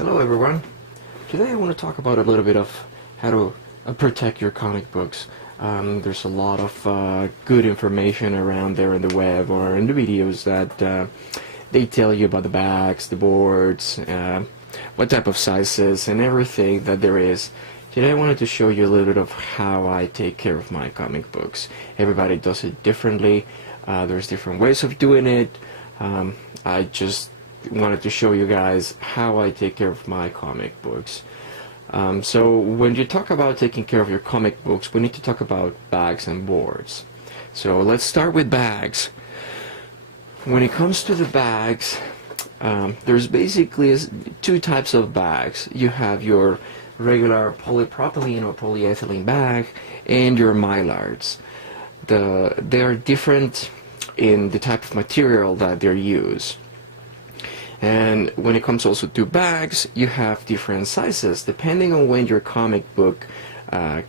Hello everyone. Today I want to talk about a little bit of how to protect your comic books. There's a lot of good information around there in the web or in the videos that they tell you about the backs, the boards, what type of sizes and everything that there is. Today I wanted to show you a little bit of how I take care of my comic books. Everybody does it differently. There's different ways of doing it. I just wanted to show you guys how I take care of my comic books. So when you talk about taking care of your comic books, we need to talk about bags and boards. So let's start with bags. When it comes to the bags, there's basically two types of bags. You have your regular polypropylene or polyethylene bag and your Mylards. They are different in the type of material that they're used. And when it comes also to bags, you have different sizes. Depending on when your comic book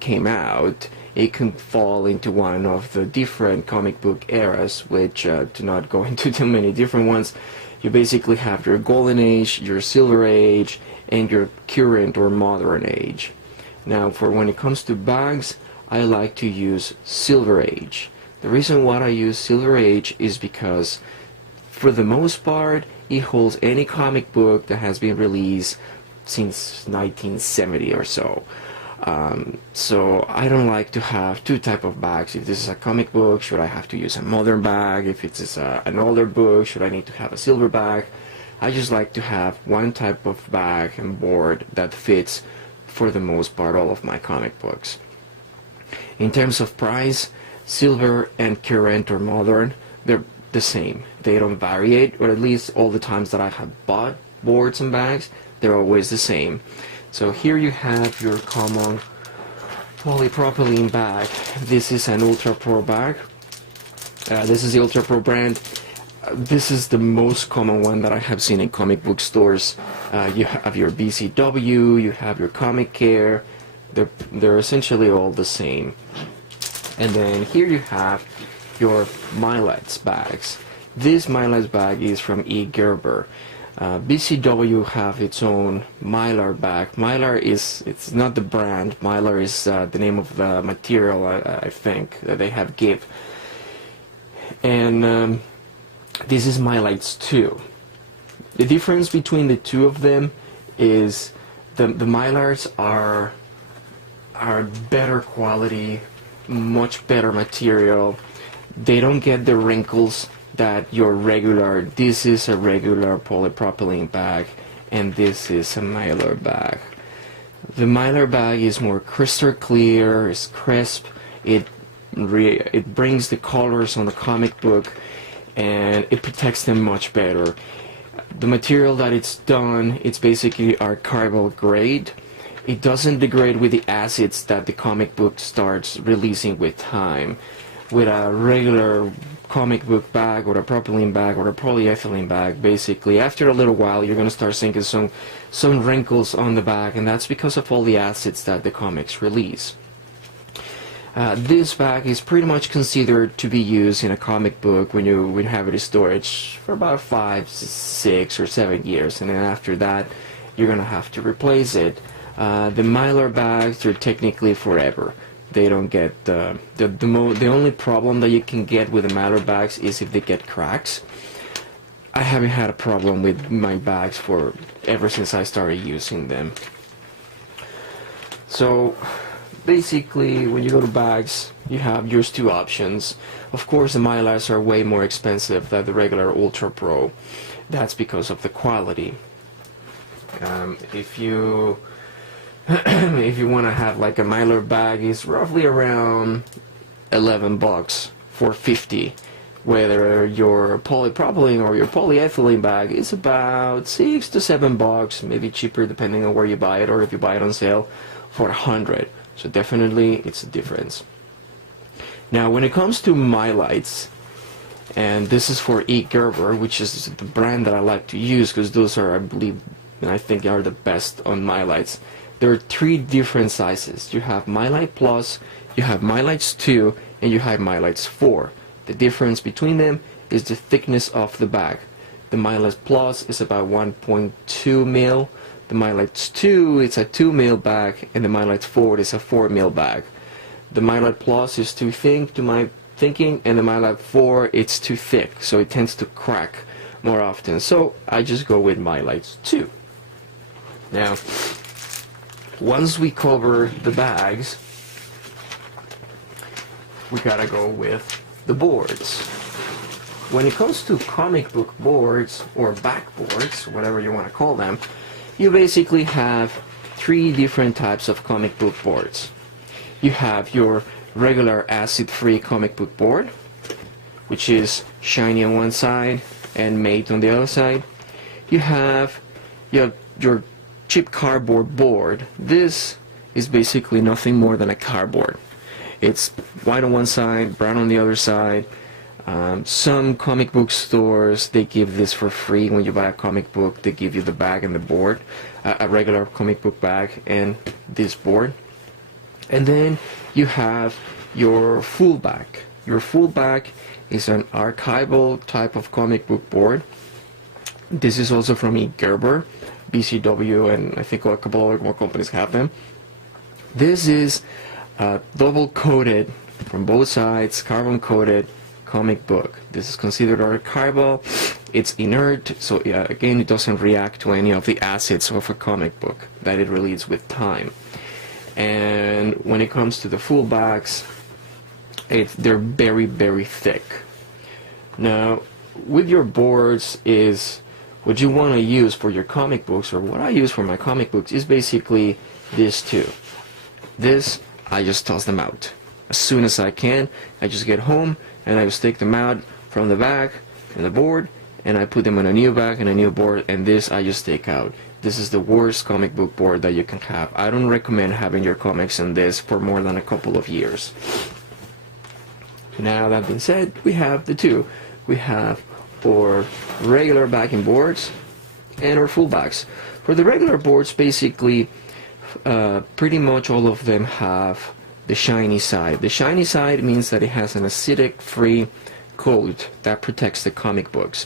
came out, it can fall into one of the different comic book eras, which to not go into too many different ones. You basically have your golden age, your silver age, and your current or modern age. Now for when it comes to bags, I like to use silver age. The reason why I use silver age is because for the most part, it holds any comic book that has been released since 1970 or so. So I don't like to have two type of bags. If this is a comic book, should I have to use a modern bag? If it's an older book, should I need to have a silver bag? I just like to have one type of bag and board that fits, for the most part, all of my comic books. In terms of price, silver and current or modern, they're the same. They don't vary, or at least all the times that I have bought boards and bags, they're always the same. So here you have your common polypropylene bag. This is an Ultra Pro bag. This is the Ultra Pro brand. This is the most common one that I have seen in comic book stores. You have your BCW, you have your Comic Care. They're essentially all the same. And then here you have your Mylights bags. This Mylights bag is from E. Gerber. BCW have its own Mylar bag. Mylar it's not the brand. Mylar is the name of the material, I think, that they have give. And this is Mylights 2. The difference between the two of them is the Mylars are better quality, much better material. They don't get the wrinkles that your regular, this is a regular polypropylene bag and this is a Mylar bag. The Mylar bag is more crystal clear, it's crisp, it brings the colors on the comic book and it protects them much better. The material that it's done, it's basically archival grade. It doesn't degrade with the acids that the comic book starts releasing with time. With a regular comic book bag or a propylene bag or a polyethylene bag, basically after a little while you're going to start seeing some wrinkles on the bag, and that's because of all the acids that the comics release. This bag is pretty much considered to be used in a comic book when you have it in storage for about 5, 6, or 7 years, and then after that you're going to have to replace it. The Mylar bags are technically forever. They don't get the only problem that you can get with the Mylar bags is if they get cracks. I haven't had a problem with my bags ever since I started using them. So basically, when you go to bags, you have your two options. Of course, the Mylars are way more expensive than the regular Ultra Pro. That's because of the quality. If you want to have like a Mylar bag, is roughly around $11 for 50. Whether your polypropylene or your polyethylene bag is about $6 to $7, maybe cheaper depending on where you buy it, or if you buy it on sale for 100. So definitely it's a difference. Now when it comes to Mylights, and this is for E. Gerber, which is the brand that I like to use because those are, I believe, and I think are the best on Mylights. There are 3 different sizes. You have Mylight Plus, you have Mylights 2, and you have Mylights 4. The difference between them is the thickness of the bag. The Mylight Plus is about 1.2 mil. The Mylight 2, it's a 2 mil bag, and the Mylight 4 is a 4 mil bag. The Mylight Plus is too thin to my thinking, and the Mylight 4, it's too thick, so it tends to crack more often. So I just go with Mylight 2. Now, once we cover the bags, we gotta go with the boards. When it comes to comic book boards, or backboards, whatever you want to call them, you basically have 3 different types of comic book boards. You have your regular acid-free comic book board, which is shiny on one side and matte on the other side. You have your cheap cardboard board. This is basically nothing more than a cardboard. It's white on one side, brown on the other side. Some comic book stores, they give this for free. When you buy a comic book, they give you the bag and the board, a regular comic book bag and this board. And then you have your full back. Your full back is an archival type of comic book board. This is also from E. Gerber, BCW, and I think a couple other more companies have them. This is double coated from both sides, carbon coated comic book. This is considered archival. It's inert, so again, it doesn't react to any of the acids of a comic book that it releases with time. And when it comes to the full backs, they're very, very thick. Now, with your boards is what you want to use for your comic books, or what I use for my comic books, is basically this too. This, I just toss them out. As soon as I can, I just get home and I just take them out from the bag and the board, and I put them on a new bag and a new board, and this I just take out. This is the worst comic book board that you can have. I don't recommend having your comics in this for more than a couple of years. Now that being said, we have the two. We have our regular backing boards and our full backs. For the regular boards, basically, pretty much all of them have the shiny side. The shiny side means that it has an acidic-free coat that protects the comic books.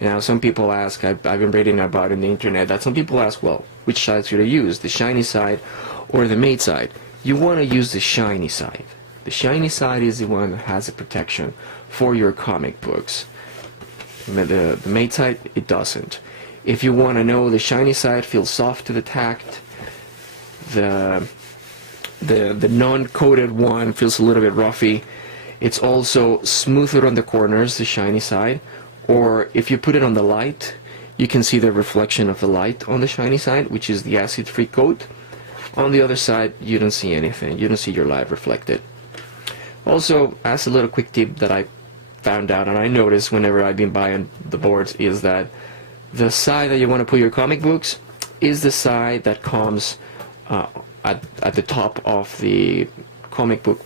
Now, some people ask, I've been reading about it on the internet, that some people ask, well, which side should I use, the shiny side or the matte side? You want to use the shiny side. The shiny side is the one that has the protection for your comic books. The matte side, it doesn't. If you want to know, the shiny side feels soft to the tact. The non-coated one feels a little bit roughy. It's also smoother on the corners, the shiny side. Or if you put it on the light, you can see the reflection of the light on the shiny side, which is the acid-free coat. On the other side, you don't see anything. You don't see your light reflected. Also, as a little quick tip that I found out and I noticed whenever I've been buying the boards, is that the side that you want to put your comic books is the side that comes at the top of the comic book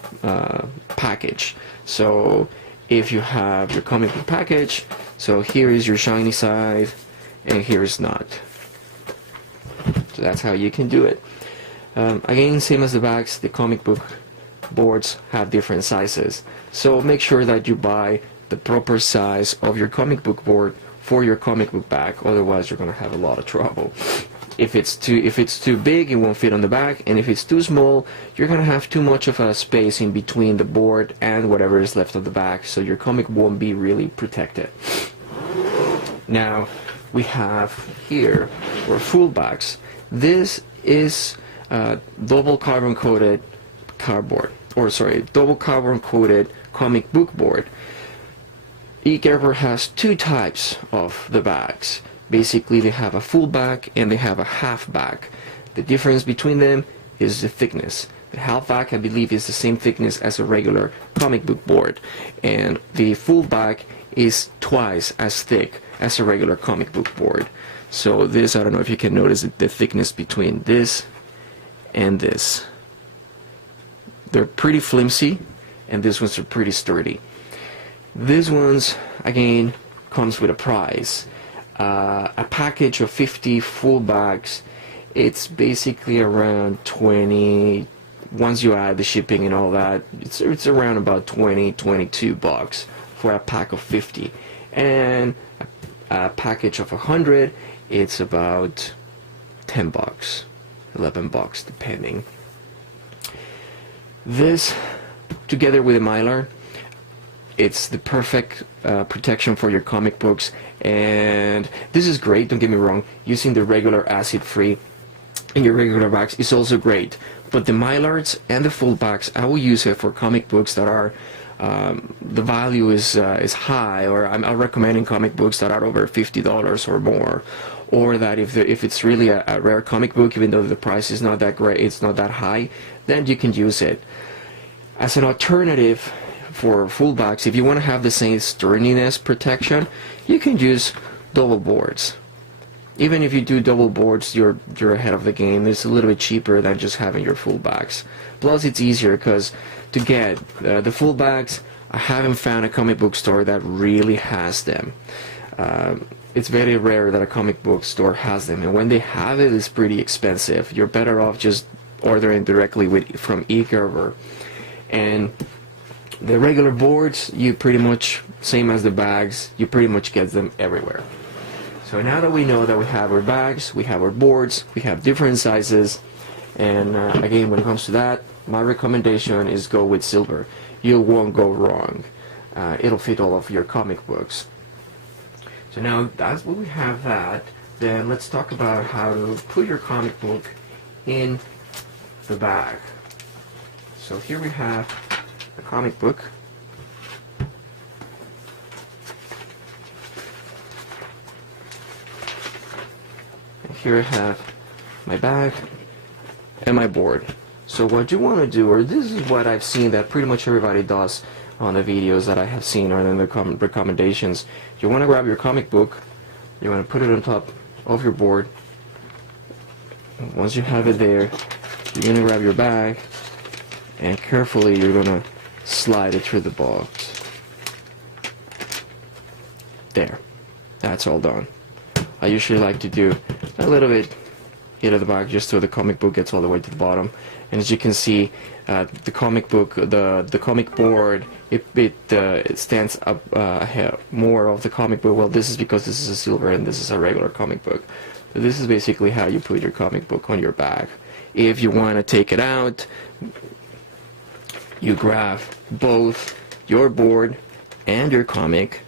package. So if you have your comic book package, so here is your shiny side and here is not. So that's how you can do it. Again, same as the backs, the comic book boards have different sizes. So make sure that you buy the proper size of your comic book board for your comic book bag, otherwise you're going to have a lot of trouble. If it's too big, it won't fit on the back, and if it's too small, you're going to have too much of a space in between the board and whatever is left of the back, so your comic won't be really protected. Now, we have here our full backs. This is double carbon coated cardboard, or sorry, double carbon coated comic book board. E. Gerber has 2 types of the bags. Basically, they have a full back and they have a half back. The difference between them is the thickness. The half back, I believe, is the same thickness as a regular comic book board, and the full back is twice as thick as a regular comic book board. So this, I don't know if you can notice the thickness between this and this. They're pretty flimsy, and these ones are pretty sturdy. These ones, again, comes with a price. A package of 50 full bags, it's basically around 20, once you add the shipping and all that, it's around about 22 bucks for a pack of 50. And a package of 100, it's about $10, $11 depending. This, together with the Mylar, it's the perfect protection for your comic books, and this is great, don't get me wrong. Using the regular acid-free in your regular bags is also great, but the Mylars and the full backs, I will use it for comic books that are the value is high, or I'm recommending comic books that are over $50 or more, or that if it's really a rare comic book, even though the price is not that great, it's not that high, then you can use it as an alternative. For full backs, if you want to have the same sturdiness protection, you can use double boards. Even if you do double boards, you're ahead of the game. It's a little bit cheaper than just having your full backs. Plus, it's easier because to get the full backs, I haven't found a comic book store that really has them. It's very rare that a comic book store has them, and when they have it, it's pretty expensive. You're better off just ordering directly from eGarver. And the regular boards, you pretty much, same as the bags, you pretty much get them everywhere. So now that we know that we have our bags, we have our boards, we have different sizes, and again, when it comes to that, my recommendation is go with silver. You won't go wrong. It'll fit all of your comic books. So now that's what we have that. Then let's talk about how to put your comic book in the bag. So here we have the comic book. And here I have my bag and my board. So what you want to do, or this is what I've seen that pretty much everybody does on the videos that I have seen or in the recommendations, you want to grab your comic book, you want to put it on top of your board. And once you have it there, you're going to grab your bag and carefully you're going to slide it through the box. There. That's all done. I usually like to do a little bit here at the back just so the comic book gets all the way to the bottom. And as you can see, the comic book, the comic board, it stands up more of the comic book. Well, this is because this is a silver and this is a regular comic book. So this is basically how you put your comic book on your bag. If you want to take it out, you grab both your board and your comic,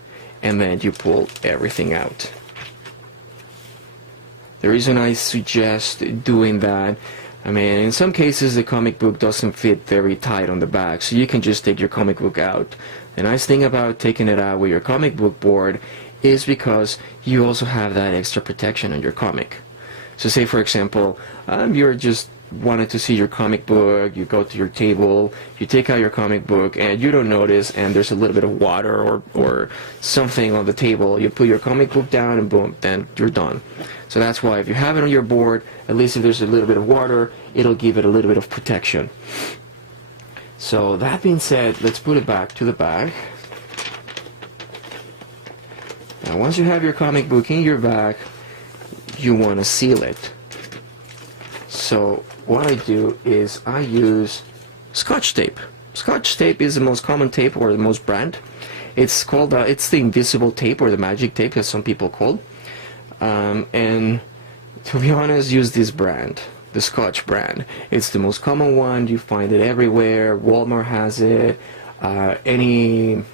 and then you pull everything out. The reason I suggest doing that, I mean, in some cases the comic book doesn't fit very tight on the back, so you can just take your comic book out. The nice thing about taking it out with your comic book board is because you also have that extra protection on your comic. So say for example, you're just wanted to see your comic book, you go to your table, you take out your comic book and you don't notice and there's a little bit of water or something on the table, you put your comic book down and boom, then you're done. So that's why if you have it on your board, at least if there's a little bit of water, it'll give it a little bit of protection. So that being said, let's put it back to the bag. Now once you have your comic book in your bag, you want to seal it. So what I do is I use Scotch tape. Scotch tape is the most common tape, or the most brand. It's called it's the invisible tape or the magic tape, as some people call. And to be honest, use this brand, the Scotch brand. It's the most common one. You find it everywhere. Walmart has it. Any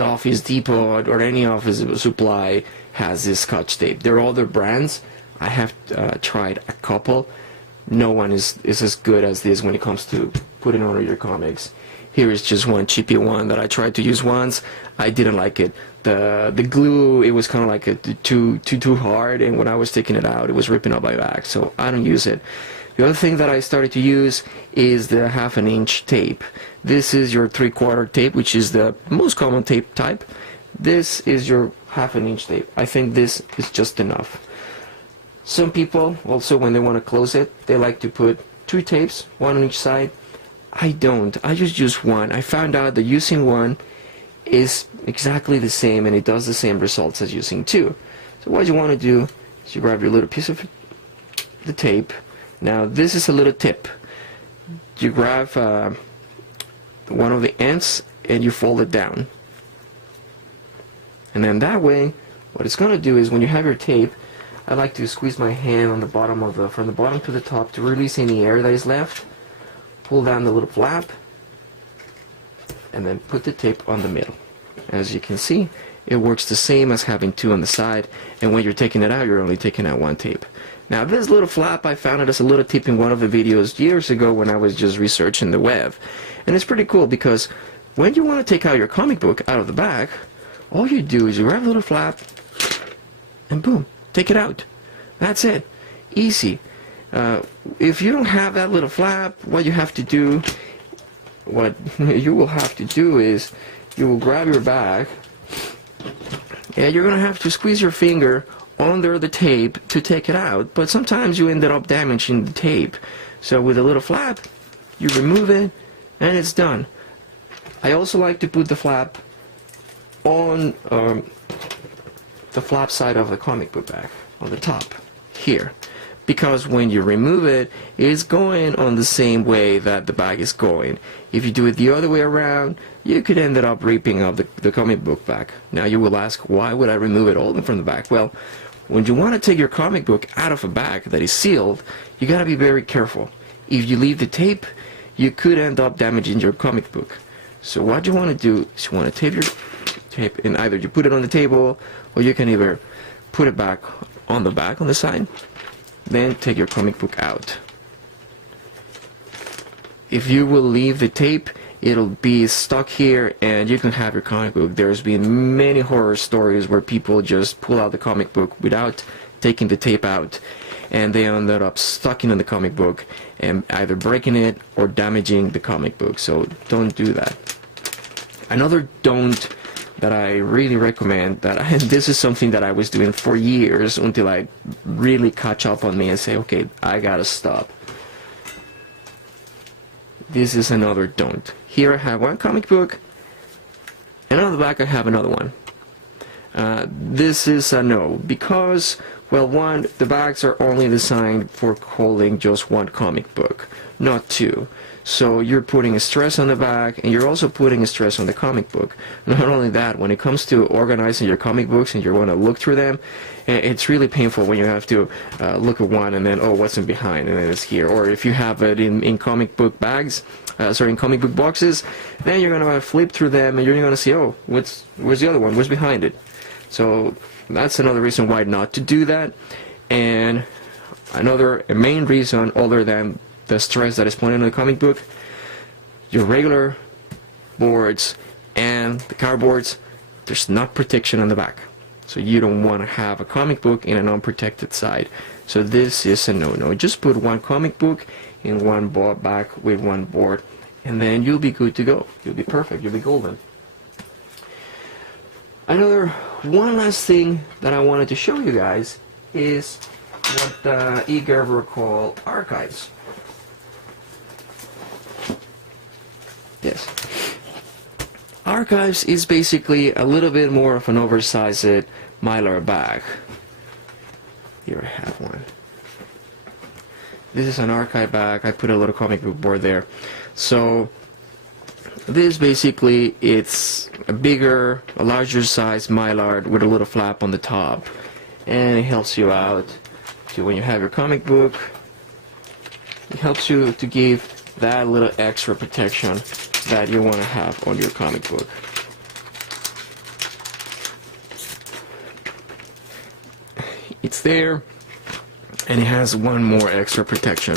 Office Depot or any office supply has this Scotch tape. There are other brands. I have tried a couple. No one is as good as this when it comes to putting on your comics. Here is just one cheapy one that I tried to use once. I didn't like it. The glue, it was kind of like too hard, and when I was taking it out, it was ripping up my back, so I don't use it. The other thing that I started to use is the 1/2 inch tape. This is your 3/4 tape, which is the most common tape type. This is your 1/2 inch tape. I think this is just enough. Some people also, when they want to close it, they like to put 2 tapes, 1 on each side. I don't. I just use one. I found out that using one is exactly the same, and it does the same results as using 2. So what you want to do is you grab your little piece of the tape. Now this is a little tip. You grab one of the ends and you fold it down. And then that way, what it's going to do is when you have your tape, I like to squeeze my hand on the bottom from the bottom to the top to release any air that is left. Pull down the little flap, and then put the tape on the middle. As you can see, it works the same as having two on the side, and when you're taking it out, you're only taking out one tape. Now this little flap, I found it as a little tip in one of the videos years ago when I was just researching the web. And it's pretty cool because when you want to take out your comic book out of the back, all you do is you grab a little flap, and boom, take it out. That's it. Easy. If you don't have that little flap, what you have to do, what you will have to do is you will grab your bag, and you're going to have to squeeze your finger under the tape to take it out, but sometimes you ended up damaging the tape. So with a little flap, you remove it, and it's done. I also like to put the flap on the flap side of the comic book bag, on the top, here. Because when you remove it, it's going on the same way that the bag is going. If you do it the other way around, you could end up ripping up the comic book back. Now you will ask, why would I remove it all from the back? Well, when you want to take your comic book out of a bag that is sealed, you gotta be very careful. If you leave the tape, you could end up damaging your comic book. So what you want to do is you want to tape your tape, and either you put it on the table, or you can either put it back on the back on the side, then take your comic book out. If you will leave the tape, it'll be stuck here and you can have your comic book. There's been many horror stories where people just pull out the comic book without taking the tape out, and they ended up stuck in the comic book and either breaking it or damaging the comic book. So don't do that. Another don't that I really recommend, and this is something that I was doing for years until I really catch up on me and say, okay, I gotta stop. This is another don't. Here I have one comic book, and on the back I have another one. This is a no, because, well, one, the bags are only designed for holding just one comic book, not two. So you're putting a stress on the bag, and you're also putting a stress on the comic book. Not only that, when it comes to organizing your comic books and you want to look through them, it's really painful when you have to look at one and then, oh, what's in behind, and then it's here. Or if you have it in comic book bags, in comic book boxes, then you're going to flip through them and you're going to see, oh, where's the other one? What's behind it? So that's another reason why not to do that. And another main reason, other than the stress that is put in the comic book, your regular boards and the cardboards, there's not protection on the back. So you don't want to have a comic book in an unprotected side. So this is a no-no. Just put one comic book in one board back with one board, and then you'll be good to go. You'll be perfect. You'll be golden. One last thing that I wanted to show you guys is what eGerber call archives. Yes. Archives is basically a little bit more of an oversized Mylar bag. Here I have one. This is an archive bag. I put a little comic book board there. So this basically, it's a larger size Mylar with a little flap on the top, and it helps you out to, when you have your comic book, it helps you to give that little extra protection that you want to have on your comic book. It's there, and it has one more extra protection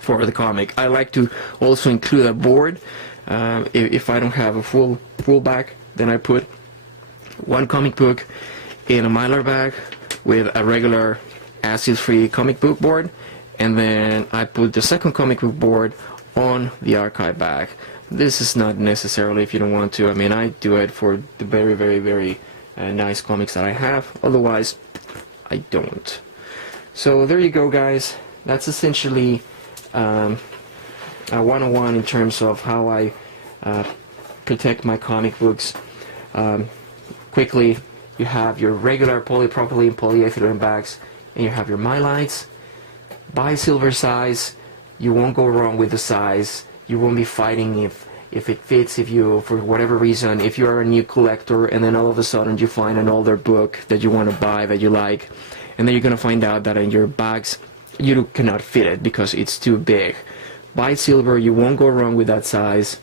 for the comic. I like to also include a board. If I don't have a full bag, then I put one comic book in a Mylar bag with a regular acid-free comic book board, and then I put the second comic book board on the archive bag. This is not necessarily if you don't want to. I mean, I do it for the very, very, very nice comics that I have. Otherwise, I don't. So there you go, guys. That's essentially a 101 in terms of how I protect my comic books. Quickly, you have your regular polypropylene polyethylene bags, and you have your Mylites. Buy silver size. You won't go wrong with the size. You won't be fighting if it fits, if you, for whatever reason, if you're a new collector and then all of a sudden you find an older book that you want to buy that you like, and then you're gonna find out that in your bags you cannot fit it because it's too big. Buy silver, you won't go wrong with that size.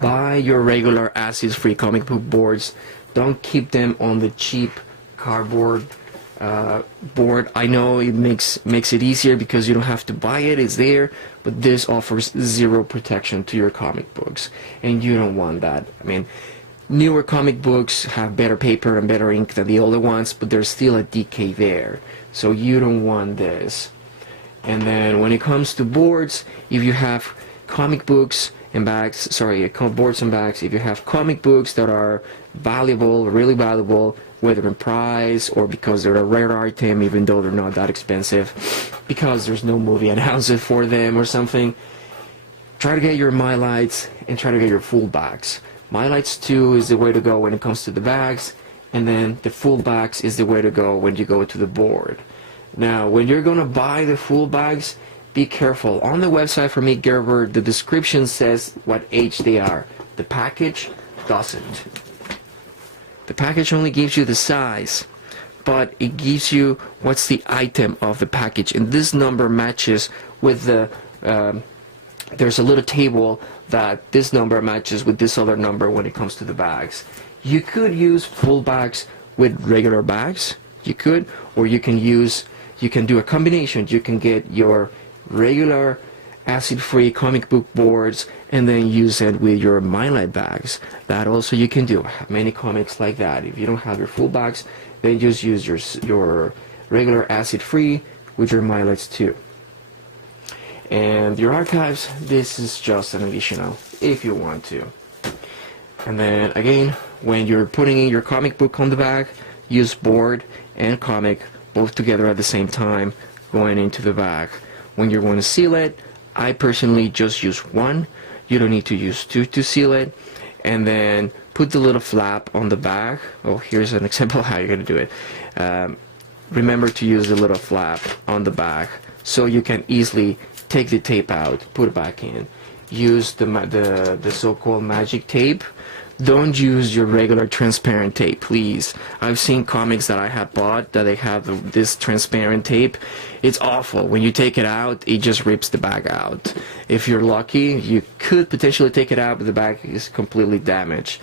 Buy your regular acid-free comic book boards. Don't keep them on the cheap cardboard board. I know it makes it easier because you don't have to buy it, it's there, but this offers zero protection to your comic books, and you don't want that. I mean, newer comic books have better paper and better ink than the older ones, but there's still a decay there, so you don't want this. And then when it comes to boards, if you have comic books and bags, boards and bags, if you have comic books that are valuable, really valuable, whether in price or because they're a rare item, even though they're not that expensive, because there's no movie announced for them or something, try to get your Mylights and try to get your full bags. Mylights 2 is the way to go when it comes to the bags, and then the full bags is the way to go when you go to the board. Now, when you're gonna buy the full bags, be careful. On the website from Mick Gerber, the description says what age they are. The package doesn't. The package only gives you the size, but it gives you what's the item of the package, and this number matches with the there's a little table that this number matches with this other number when it comes to the bags. You could use full bags with regular bags, you could, or you can do a combination. You can get your regular acid-free comic book boards and then use it with your Mylight bags. That also you can do. I have many comics like that. If you don't have your full bags, then just use your regular acid-free with your Mylights too. And your archives, this is just an additional if you want to. And then again, when you're putting in your comic book on the bag, use board and comic both together at the same time going into the bag. When you're going to seal it, I personally just use one. You don't need to use two to seal it. And then put the little flap on the bag. Oh, here's an example of how you're going to do it. Remember to use the little flap on the bag so you can easily take the tape out, put it back in. Use the so-called magic tape. Don't use your regular transparent tape, please. I've seen comics that I have bought that they have this transparent tape. It's awful. When you take it out, it just rips the bag out. If you're lucky, you could potentially take it out, but the bag is completely damaged.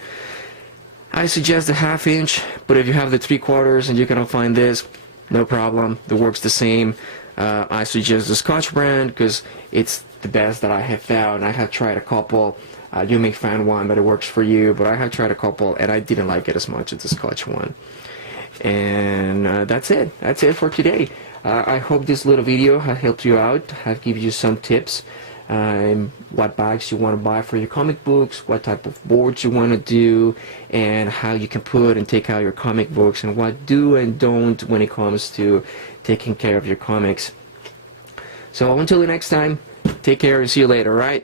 I suggest the 1/2 inch, but if you have the 3/4 and you cannot find this, no problem. It works the same. I suggest the Scotch brand because it's the best that I have found. I have tried a couple. You may find one that it works for you, but I have tried a couple and I didn't like it as much as the Scotch one. And that's it. That's it for today. I hope this little video has helped you out, have given you some tips. What bags you want to buy for your comic books, what type of boards you want to do, and how you can put and take out your comic books, and what do and don't when it comes to taking care of your comics. So until the next time, take care and see you later, right?